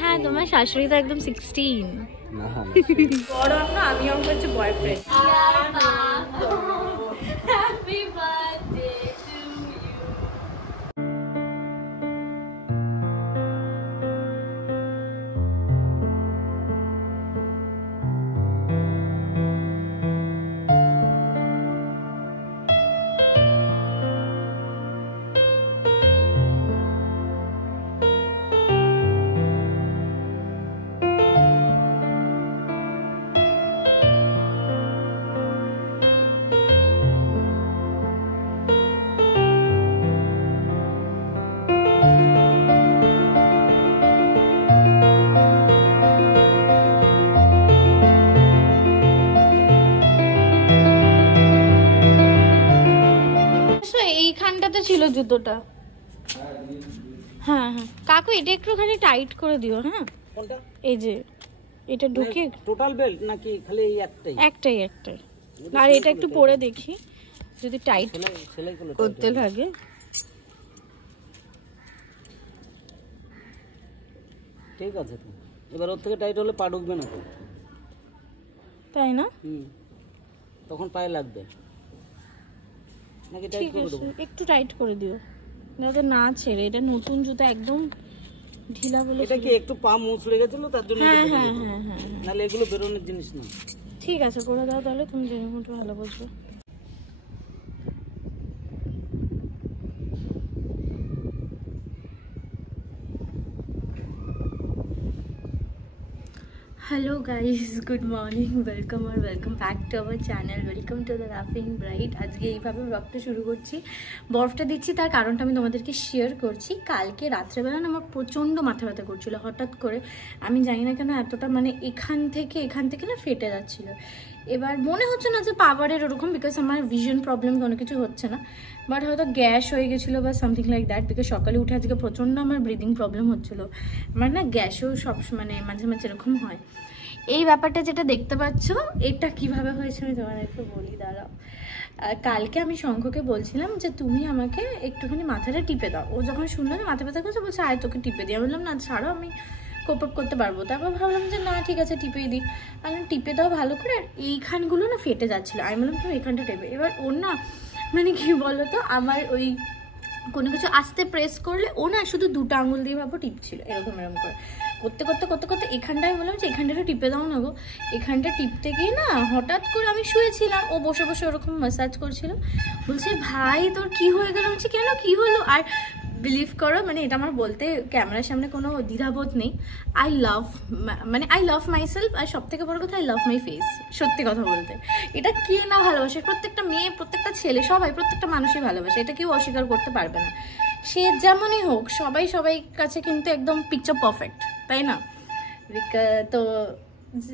হ্যাঁ তোমার শাশুড়ি তো একদম 16 না বড় আমরা আমি আমার হচ্ছে boyfriend happy birthday to you. এইখানটাতে ছিল জুতোটা। হ্যাঁ হ্যাঁ কাকু এটা একটুখানি টাইট করে দিও। হ্যাঁ কোনটা? এই যে এটা ঢুকে টোটাল বেল্ট নাকি খালি এই একটাই? একটাই আর এটা একটু পরে দেখি যদি টাইট সেলাই করতে লাগে। ঠিক আছে তো, এবার ওর থেকে টাইট হলে পা ঢুকবে না তো, তাই না? তখন পায়ে লাগবে নাকি টাইট ঠিক করে আছে দেবো? একটু টাইট করে দিও যাতে না ছেড়ে। এটা নতুন জুতো একদম ঢিলা বলে। এটা কি একটু পা মুচড়ে গেছিল তার জন্য? হ্যাঁ হ্যাঁ হ্যাঁ হ্যাঁ নাহলে এগুলো বেরোনোর জিনিস না। ঠিক আছে করে দাও তাহলে, তুমি যেরকম ভালো বলছো। Hello guys good morning welcome और welcome back to our channel welcome to the laughing bright. আজকে এইভাবে ব্লগটা শুরু করছি, বরফটা দিচ্ছি তার কারণটা আমি তোমাদেরকে শেয়ার করছি। কালকে রাত্রেবেলা না আমার প্রচণ্ড মাথা ব্যথা করছিল হঠাৎ করে, আমি জানি না কেন এতটা মানে এখান থেকে না ফেটে যাচ্ছিল। এবার মনে হচ্ছে না যে পাওয়ারের ওরকম, বিকজ আমার ভিশন প্রবলেম কোনো কিছু হচ্ছে না, বাট হয়তো গ্যাস হয়ে গেছিলো বা সামথিং লাইক দ্যাট। বিকজ সকালে উঠে আজকে প্রচণ্ড আমার ব্রিদিং প্রবলেম হচ্ছিলো, আমার না গ্যাসও সব মানে মাঝে মাঝে এরকম হয়। এই ব্যাপারটা যেটা দেখতে পাচ্ছ এটা কিভাবে হয়েছে আমি তোমাদেরকে বলি, দাঁড়াও। কালকে আমি শঙ্খকে বলছিলাম যে তুমি আমাকে একটুখানি মাথাটা টিপে দাও। ও যখন শুনলো যে মাথা ব্যথা করছে বলছে আয় তোকে টিপে দিই। আমি বললাম না ছাড়ো, আমি কোপ আপ করতে পারবো। তারপর ভাবলাম যে না ঠিক আছে টিপেই দিই। আমি টিপে দাও ভালো করে, আর এইখানগুলো না ফেটে যাচ্ছিলো। আমি বললাম তুমি এখানটা টেপে। এবার ওর না মানে কি বলতো, আমার ওই কোনো কিছু আস্তে প্রেস করলে ও না শুধু দুটো আঙুল দিয়ে ভাবো টিপছিল এরকম করে করতে এখানটায় আমি বললাম যে এখানটা টিপে দাও না গো। এখানটা টিপতে গিয়ে না হঠাৎ করে আমি শুয়েছিলাম, ও বসে বসে ওরকম ম্যাসাজ করছিল। বলছে ভাই তোর কি হয়ে গেল? বলছি কেন কি হলো? আর বিলিভ করো মানে এটা আমার বলতে ক্যামেরার সামনে কোনো দ্বিধাবোধ নেই, আই লাভ মাইসেলফ। আর সব থেকে বড় কথা আই লাভ মাই ফেস। সত্যি কথা বলতে এটা কে না ভালোবাসে? প্রত্যেকটা মেয়ে, প্রত্যেকটা ছেলে, সবাই, প্রত্যেকটা মানুষই ভালোবাসে, এটা কেউ অস্বীকার করতে পারবে না। সে যেমনই হোক সবাই কাছে কিন্তু একদম পিকচার পারফেক্ট, তাই না? তো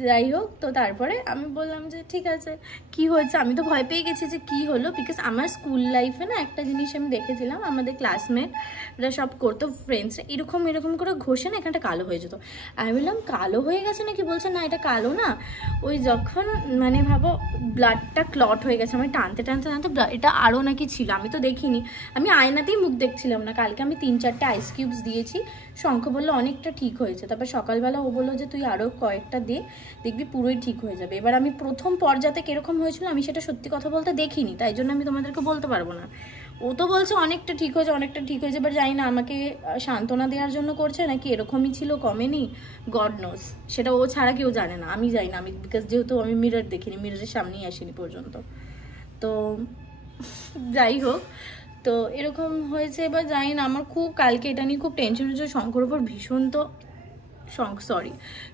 যাই হোক, তো তারপরে আমি বললাম যে ঠিক আছে কি হয়েছে। আমি তো ভয় পেয়ে গেছি যে কি হলো, বিকজ আমার স্কুল লাইফে না একটা জিনিস আমি দেখেছিলাম, আমাদের ক্লাসমেটরা সব করতো, ফ্রেন্ডসরা এরকম করে ঘষে না এখানটা কালো হয়ে যেত। আমি বললাম কালো হয়ে গেছে নাকি? বলছে না এটা কালো না, ওই যখন মানে ভাবো ব্লাডটা ক্লট হয়ে গেছে। আমি টানতে এটা আরও নাকি ছিল, আমি তো দেখিনি, আমি আয়নাতেই মুখ দেখছিলাম না। কালকে আমি 3-4টে আইস কিউবস দিয়েছি, শঙ্খ বললো অনেকটা ঠিক হয়েছে। তারপর সকালবেলা ও বললো যে তুই আরও কয়েকটা দে, দেখবি পুরোই ঠিক হয়ে যাবে। এবার আমি প্রথম পর্যাতে কিরকম হয়েছিল আমি সেটা সত্যি কথা বলতে দেখিনি, তাই জন্য আমি তোমাদেরকে বলতে পারবো না। ও তো বলছে অনেকটা ঠিক হয়েছে, এবার জানি না আমাকে সান্ত্বনা দেওয়ার জন্য করছে নাকি এরকমই ছিল কমেনি, গড নোস। সেটা ও ছাড়া কেউ জানে না, আমি জানি না। আমি বিকজ যেহেতু আমি মিরর দেখিনি, মিররের সামনেই আসিনি পর্যন্ত। তো যাই হোক, তো এরকম হয়েছে। এবার জানি না, আমার খুব কালকে এটা নিয়ে খুব টেনশন হচ্ছে। শঙ্কর ওপর ভীষণ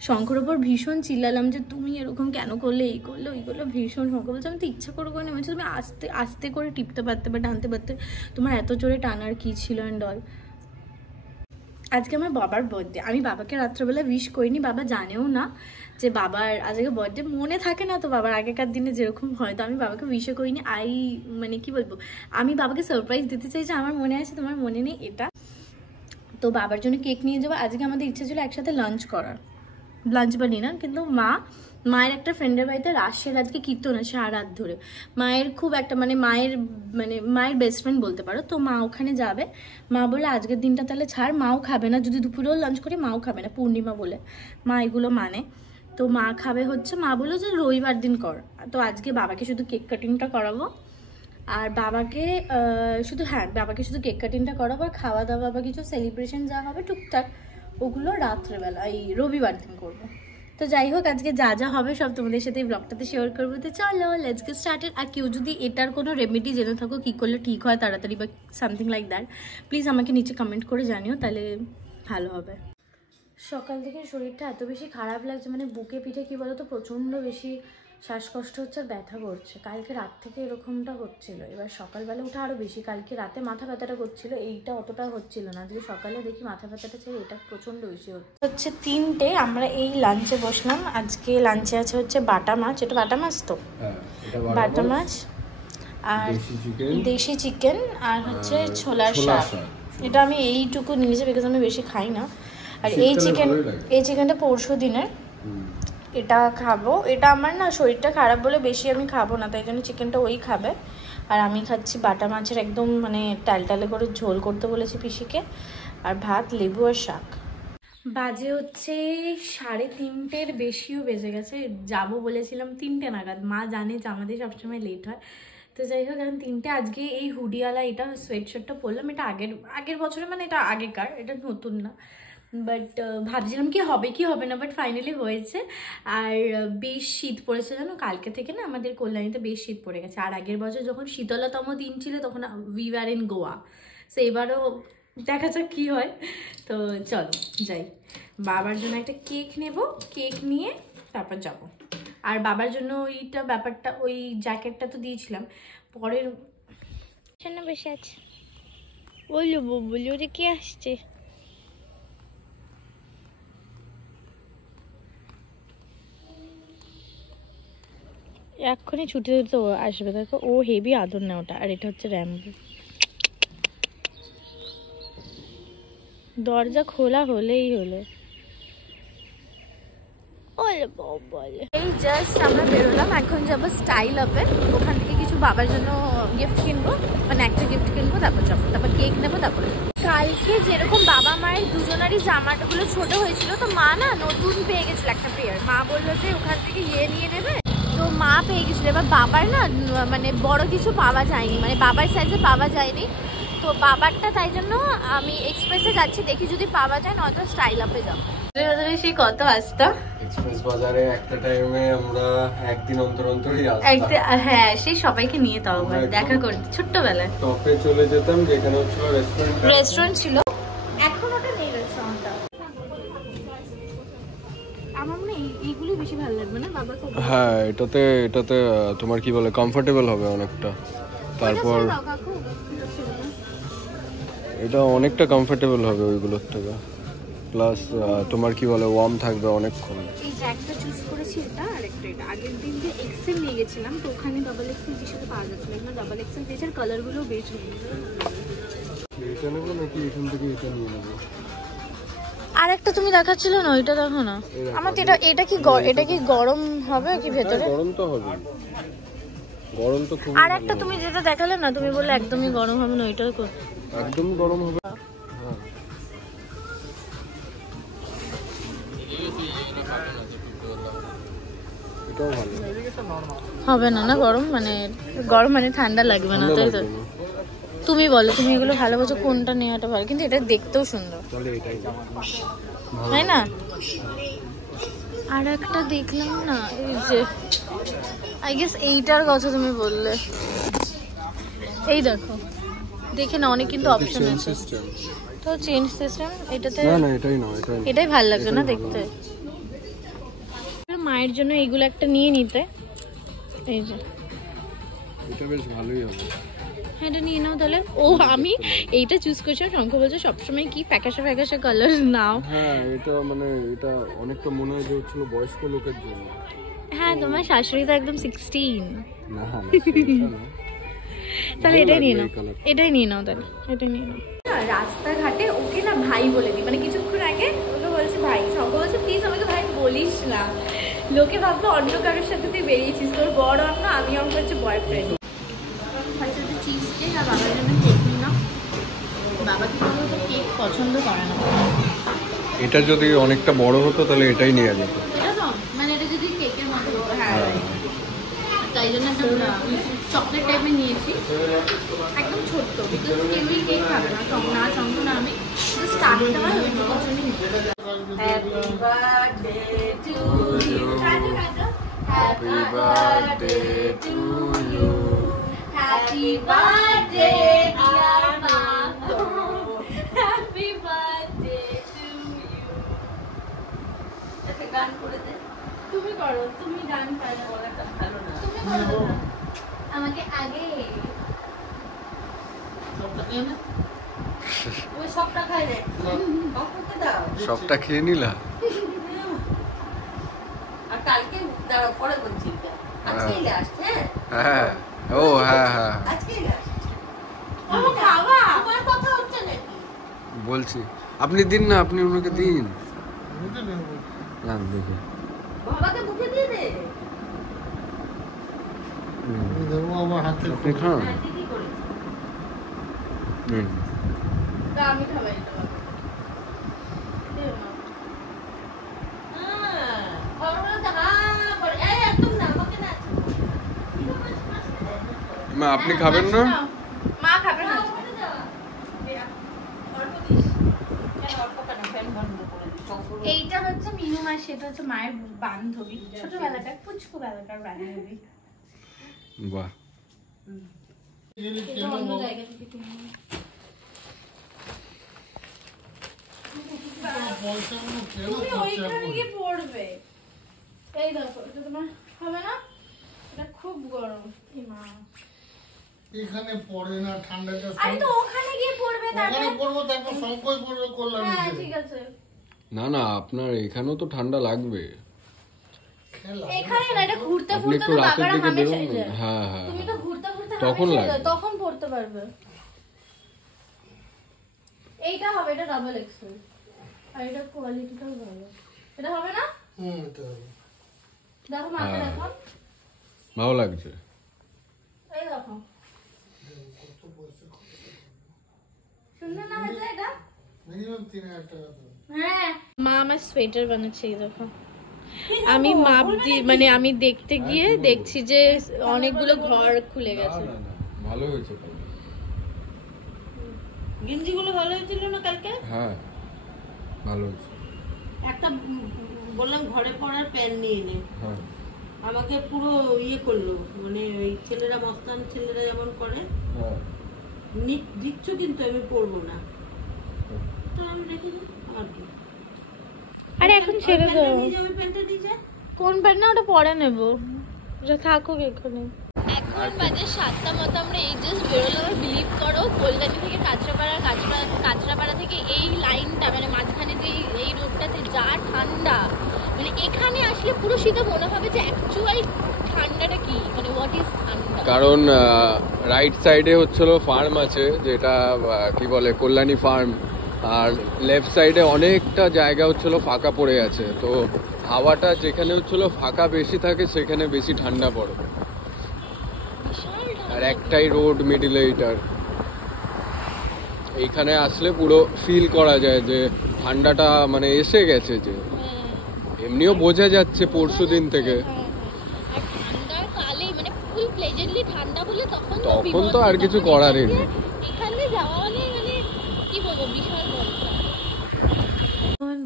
শঙ্কর ওপর ভীষণ চিল্লালাম যে তুমি এরকম কেন করলে, এই করলে ওই করলে। ভীষণ শঙ্কর বলছে আমি তো ইচ্ছা করে নেমেছি, তুমি আস্তে আস্তে করে টিপতে পারতে বা টানতে পারতে, তোমার এত জোরে টানার কি ছিল অ্যান্ড অল। আজকে আমার বাবার বার্থডে, আমি বাবাকে রাত্রেবেলা উইশ করিনি, বাবা জানেও না যে বাবার আজকে বার্থডে। মনে থাকে না তো বাবার আগেকার দিনে যেরকম হয়, তো আমি বাবাকে উইশও করিনি। মানে কি বলবো, আমি বাবাকে সারপ্রাইজ দিতে চাই যে আমার মনে আছে তোমার মনে নেই এটা। তো বাবার জন্য কেক নিয়ে যাবো। আজকে আমাদের ইচ্ছা ছিল একসাথে লাঞ্চ করার, লাঞ্চ বা ডিনার, কিন্তু মায়ের একটা ফ্রেন্ডের বাড়িতে রাশের আজকে কীর্তন আছে সারা রাত ধরে। মায়ের খুব একটা মায়ের বেস্ট ফ্রেন্ড বলতে পারো। তো মা ওখানে যাবে। মা বলে আজকের দিনটা তাহলে ছাড়, মাও খাবে না, যদি দুপুরেও লাঞ্চ করি মাও খাবে না, পূর্ণিমা বলে মা এগুলো মানে। তো মা খাবে হচ্ছে, মা বললো যে রবিবার দিন কর। তো আজকে বাবাকে শুধু কেক কাটিংটা করাবো, আর বাবাকে বাবাকে শুধু কেক কাটিংটা করাবো, আর খাওয়া দাওয়া বা কিছু সেলিব্রেশন যা হবে টুকটাক ওগুলো রাত্রেবেলা এই রবিবার দিন করবো। তো যাই হোক, আজকে যা যা হবে সব তোমাদের সাথে এই ব্লগটাতে শেয়ার করবো। তো চলো লেটস গেট স্টার্টেড। আর কেউ যদি এটার কোনো রেমেডি জেনে থাকো কী করলে ঠিক হয় তাড়াতাড়ি বা সামথিং লাইক দ্যাট, প্লিজ আমাকে নিচে কমেন্ট করে জানিও, তাহলে ভালো হবে। সকাল থেকে শরীরটা এত বেশি খারাপ লাগছে, মানে বুকে পিঠে কী বলো তো প্রচণ্ড বেশি শ্বাসকষ্ট হচ্ছে আর ব্যথা করছে। কালকে রাত থেকে এরকমটা হচ্ছিল, এবার সকালবেলা উঠে আরও বেশি। কালকে রাতে মাথা ব্যথাটা করছিল, এইটা অতটা হচ্ছিল না। আজকে সকালে দেখি মাথা ব্যথাটা ছেড়ে এটা প্রচণ্ড বেশি হচ্ছে। 3টে আমরা এই লাঞ্চে বসলাম। আজকে লাঞ্চে আছে হচ্ছে বাটা মাছ, এটা বাটা মাছ তো, বাটা মাছ আর দেশি চিকেন আর হচ্ছে ছোলার শাক। এটা আমি এইটুকু নিয়েছি বিকজ আমি বেশি খাই না। আর এই চিকেনটা পরশু দিনের, এটা খাবো। এটা আমার না শরীরটা খারাপ বলে বেশি আমি খাবো না, তাই জন্য চিকেনটা ওই খাবে। আর আমি খাচ্ছি বাটা মাছের একদম মানে টালটালে করে ঝোল করতে বলেছি পিসিকে, আর ভাত, লেবু আর শাক। বাজে হচ্ছে 3:30-এর বেশিও বেজে গেছে। যাব বলেছিলাম 3টে নাগাদ, মা জানে যে আমাদের সবসময় লেট হয়। তো যাই হোক এখন 3টে। আজকে এই হুডিওয়ালা এটা সোয়েটশার্টটা পরলাম, এটা আগের বছরে, মানে এটা আগেকার, এটা নতুন না। বাট ভাবছিলাম কি হবে না, বাট ফাইনালি হয়েছে। আর বেশ শীত পড়েছে জানো, কালকে থেকে না আমাদের কল্যাণীতে বেশ শীত পড়ে গেছে। আর আগের বছর যখন শীতলতম দিন ছিল তখন we were in Goa. So এবারও দেখা যাক কী হয়। তো চলো যাই, বাবার জন্য একটা কেক নেব, কেক নিয়ে তারপর যাব। আর বাবার জন্য ব্যাপারটা ওই জ্যাকেটটা তো দিয়েছিলাম, পরের বসে আছে। বললো রে কে আসছে? এক্ষুনি ছুটি দিতে আসবে, দেখো ও হেভি আদর নেয় ওটা। আর এটা হচ্ছে র্যাম্বো। দরজা খোলা হলেই হলো। এই জাস্ট আমরা বেরোলাম, এখন যাবো স্টাইল আপে। ওখান থেকে কিছু বাবার জন্য গিফট কিনবো, মানে একটা গিফট কিনবো, তারপর যাবো, তারপর কেক নেবো। তারপরে কালকে যেরকম বাবা মায়ের দুজনারই জামাগুলো ছোট হয়েছিল, তো মা না নতুন পেয়ে গেছিল একটা পেয়ার। মা বললো যে ওখান থেকে নিয়ে নেবে, তো মা পেয়ে গেছিলো। এবার বাবার না মানে বড় কিছু পাওয়া যায়নি, মানে বাবার সাইজে পাওয়া যায়নি, তো বাবারটা তাই জন্য আমি এক্সপ্রেসে যাচ্ছি, দেখি যদি পাওয়া যায়, নয়তো স্টাইল আপে যাবো। সেই কত আসতো এক্সপ্রেস বাজারে একটা টাইমে আমরা একদিন অন্তরই আসতাম। হ্যাঁ, সেই সবাইকে নিয়ে তাও দেখা করতে ছোট্টবেলায় টপে চলে যেতাম, যেখানে হচ্ছিল রেস্টুরেন্ট ছিল। এখন ওটা নেই রেস্টুরেন্টটা। আমার মনে হয় এইগুলো বেশি ভালো লাগবে না বাবা? হ্যাঁ, এটাতে তোমার কি বলে কমফোর্টেবল হবে অনেকটা। তারপর এটা অনেকটা কমফোর্টেবল হবে ওইগুলোর থেকে, প্লাস তোমার কি বলে ওয়ার্ম থাকবে অনেকক্ষণ। এই জ্যাকটা চুজ করেছি, এটা আর একটা এটা। আগের দিন যে এক্সেল নিয়ে গেছিলাম, তো ওখানে ডাবল এক্সেল টি-শার্ট পাওয়া যাচ্ছিল, এখানে ডাবল এক্সেল পেয়েছে, কালারগুলো বেশ সুন্দর। এটা নেবো নাকি এখান থেকে এটা নিয়ে নেবো? আর একটা তুমি দেখাচ্ছিল না, ওইটা দেখো না। আমার তো এটা কি গরম হবে কি ভেতরে? গরম তো হবে, গরম তো খুব। আর একটা তুমি যেটা দেখালে না, তুমি বললে একদমই গরম হবে না, ওইটাও একদম গরম হবে। হবে না গরম, মানে ঠান্ডা লাগবে না, তাই তো? তুমি বলো, তুমি এগুলো ভালোবাসো, কোনটা নেওয়াটা ভালো? কিন্তু এটা দেখতেও সুন্দর, তাই না? আর একটা দেখলাম না, এই যে আই গেস এইটার কথা তুমি বললে, এই দেখো, দেখে না অনেক কিন্তু অপশন আছে। তো চেঞ্জ সিস্টেম এটাতে এটাই ভালো লাগছে না দেখতে। মায়ের জন্য এইগুলো একটা নিয়ে নিতে, এই যে এটা বেশ ভালোই হবে। হ্যাঁ, এটা নিয়ে নাও তাহলে। ও আমি এইটা চুজ করছিলাম, শঙ্খ বলছে সবসময় কি ফ্যাকাশে কালার নাও। হ্যাঁ, এটা অনেকটা মনে হয় যে হচ্ছিল বয়স্ক লোকের জন্য। হ্যাঁ, তোমার শাশুড়ি তো একদম 16। না, তাহলে এটাই নিয়ে নাও, এটাই নিয়ে নাও তাহলে, এটাই নিয়ে নাও। রাস্তাঘাটে ওকে না ভাই বলে দিই, মানে কিছুক্ষণ আগে ওকে বলছে ভাই, শঙ্খ বলছে প্লিজ আমাকে ভাই বলিস লোকে ভাবলো অন্য কারোর সাথে তুই বেরিয়েছিস, তোর বড় অন্য, আমি অন্য হচ্ছে বয়ফ্রেন্ড। হয়তো একটু চিজ কেক আর বাবার জন্য কেক নিলাম। বাবা কি বলতো কেক পছন্দ করে না। এটা যদি অনেকটা বড় হতো তাহলে এটাই নিয়ে যেত। এটা তো মানে এটা যদি কেকের মতো হতো, হ্যাঁ তাই জন্য একটা চকলেট টাইপের নিয়েছি, একদম ছোট্ট, বিকজ কেউই কেক খাবে না, না চন্দ্র না আমি স্টার্টটা হয় ওই পছন্দ নিতে। Happy birthday to you, happy birthday to you, happy birthday dear মা, হ্যাপি বার্থডে টু ইউ। একটা গান করে দে। তুমি করো, তুমি গান পারো, বলাটা ভালো না, তুমি করো না আমাকে আগে। ওই সবটা খাই রে, বাপুকে দাও, সবটা খেয়ে নিলা। আর কালকে দাও পরে বলছি, আজকেই লাস্ট। হ্যাঁ হ্যাঁ, ও হ্যাঁ হ্যাঁ আজকেই লাস্ট। ও বাবা তোমার কথা হচ্ছে নাকি? বলছি আপনি দিন না, আপনি ওনাকে দিন না, দেখে বাবাকে মুখে দিয়ে দে। আপনি খান। হ্যাঁ দিদি করেছে, তা আমি খাবাই এটা বাবা। দিও না। মা আপনি খাবেন না? মা খাবে না। এইটা হচ্ছে মিনু মা, সেটা হচ্ছে মায়ের বান্ধবী, ছোটবেলাকার পুচকু বেলাকার বান্ধবী। বাহ, এটা অন্য জায়গা থেকে কিনে নিই। তুমি ওইখানে গিয়ে পড়বে। এই দেখো এটা তোমার হবে না, এটা খুব গরম। এই মা এখানে পড়ে না, ঠান্ডাটা আরে তো ওখানে গিয়ে পড়বে, ওখানে তারপর পড়বো, তারপর সংকোচ পড়বে করলাম। হ্যাঁ ঠিক আছে। না না, আপনার এখানেও তো ঠান্ডা লাগবে। এখানে না, এটা ঘুরতে আপনি ঘুরতে একটু তো রাতের বাবার দিকে হামেশা বেরোন না। যায়। হ্যাঁ হ্যাঁ, তুমি তো ঘুরতে ঘুরতে তখন হামেশা লাগবে। যায়, তখন পড়তে পারবে। এইটা হবে, এটা ডাবল এক্সেল, আর এটা কোয়ালিটিটাও ভালো। এটা হবে না? এটা হবে। দেখো মাথা হ্যাঁ। দেখো, ভালো লাগছে। এই দেখো সুন্দর না হয়েছে এটা? মিনিমাম 3000 টাকা দেবো। হ্যাঁ, মা আমার সোয়েটার বানাচ্ছে, এই দেখো। আমি মাপ মানে আমি দেখতে গিয়ে দেখছি যে অনেকগুলো ঘর খুলে গেছে। না, ভালো হয়েছে। গেঞ্জিগুলো ভালো হয়েছিল না কালকে? হ্যাঁ ভালো হয়েছে। একটা বললাম ঘরে পড়ার প্যান্ট নিয়ে নে, হ্যাঁ আমাকে পুরো ইয়ে করলো, মানে ওই ছেলেরা মস্তান ছেলেরা যেমন করে হ্যাঁ, দিচ্ছ, কিন্তু আমি পরবো না। তো আমি রেখে দিই, আর কি। আরে এখন ছেড়ে দাও। নিয়ে যাবে প্যান্টটা নিয়ে যা। কোন প্যান্ট না, ওটা পরে নেব, ওটা থাকুক এখানে। এখন বাজে 7টা মতো, আমরা এই জাস্ট বেরোলাম। বিলিভ করো, কল্যাণী থেকে কাঁচরাপাড়া থেকে এই লাইনটা, মানে মাঝখানে যে এই রোডটাতে যা ঠান্ডা, মানে এখানে আসলে পুরো শীতে মনে হবে যে অ্যাকচুয়াল ঠান্ডাটা কি, মানে হোয়াট ইজ ঠান্ডা। কারণ রাইট সাইডে হচ্ছিল ফার্ম আছে, যেটা কি বলে কল্যাণী ফার্ম, আর লেফট সাইডে অনেকটা জায়গা হচ্ছিল ফাঁকা পড়ে আছে। তো হাওয়াটা যেখানে হচ্ছিল ফাঁকা বেশি থাকে সেখানে বেশি ঠান্ডা পড়ে। আর একটাই রোড মিডিলে এইটার, এইখানে আসলে পুরো ফিল করা যায় যে ঠান্ডাটা মানে এসে গেছে। যে এমনিও বোঝা যাচ্ছে পরশু দিন থেকে, আর ঠান্ডার কালে মানে ফুল প্লেজেন্টলি ঠান্ডা বলে তখন তো আর কিছু করারই নেই। এখানে যাওয়া মানে কি বলবো, বিশাল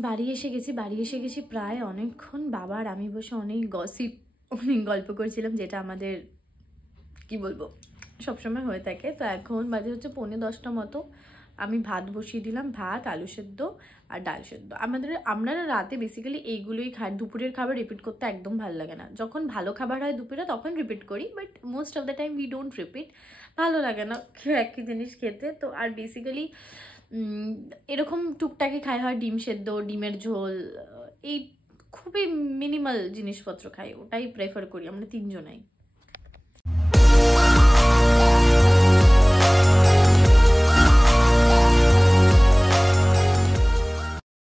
বাড়ি এসে গেছি প্রায় অনেকক্ষণ। বাবা আর আমি বসে অনেক গল্প করছিলাম, যেটা আমাদের কি বলবো সবসময় হয়ে থাকে। তো এখন বাজে হচ্ছে 9:45 মতো। আমি ভাত বসিয়ে দিলাম, ভাত, আলু সেদ্ধ আর ডাল সেদ্ধ। আমরা রাতে বেসিক্যালি এইগুলোই খাই। দুপুরের খাবার রিপিট করতে একদম ভালো লাগে না। যখন ভালো খাবার হয় দুপুরে তখন রিপিট করি, but most of the time we don't repeat. ভালো লাগে না একই জিনিস খেতে। তো আর বেসিক্যালি এরকম টুকটাকি খাই, হয় ডিম সেদ্ধ, ডিমের ঝোল, এই খুবই মিনিমাল জিনিসপত্র খাই, ওটাই প্রেফার করি আমরা তিনজনাই।